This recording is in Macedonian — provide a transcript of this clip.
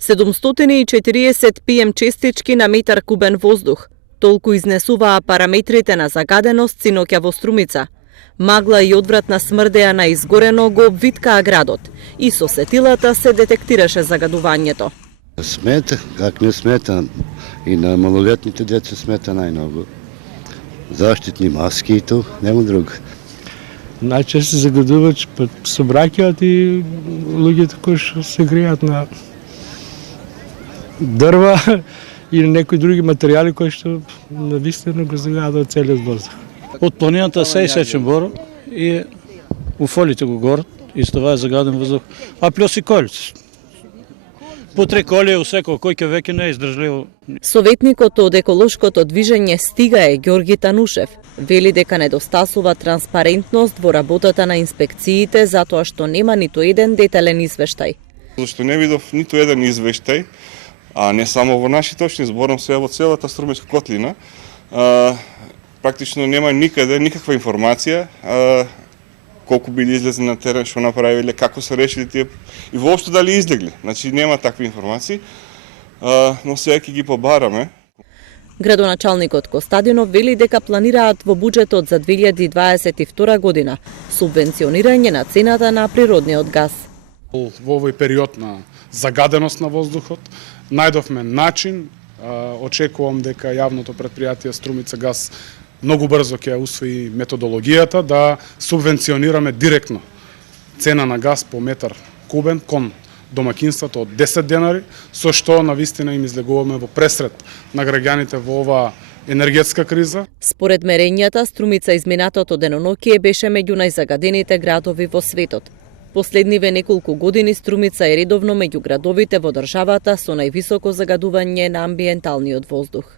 740 PM честички на метар кубен воздух. Толку изнесуваа параметрите на загаденост синоќа во Струмица. Магла и одвратна смрдеа на изгорено го обвиткаа градот и со сетилата се детектираше загадувањето. Смета, как не смета, и на малолетните деца смета најмногу. Заштитни маски и то, нема друго. Најчесто се загадуваат собраќаат и луѓето кои што се греат на дрва или некои други материјали кои што навистина го загадуваат целиот воздух. Од планината се исечен бор и уфолите го горат и с това е загаден воздух. А плюс и колици. По 3 коли у секој кој ќе веќе не е издржливо. Советникот од еколошкото движење Стига е Ѓорги Танушев. Вели дека недостасува транспарентност во работата на инспекциите затоа што нема ниту еден детален извештај. Зашто не видов ниту еден извештај, а не само во нашите општини, зборам се во целата Струмица котлина. Практично нема никаде никаква информација колку били излезли на терен, што направиле, како се решили тие и воопшто дали излегли. Значи нема такви информации, но сега ќе ги побараме. Градоначалникот Костадинов вели дека планираат во буџетот за 2022 година субвенционирање на цената на природниот газ. Во овој период на загаденост на воздухот најдовме начин, очекувам дека јавното претпријатие Струмица газ многу брзо ќе усвои методологијата да субвенционираме директно цена на газ по метар кубен кон домакинството од 10 денари, со што навистина им излегуваме во пресред на граѓаните во оваа енергетска криза. Според мерењата, Струмица изминатото деноноќие беше меѓу најзагадените градови во светот. Последниве неколку години Струмица е редовно меѓу градовите во државата со највисоко загадување на амбиенталниот воздух.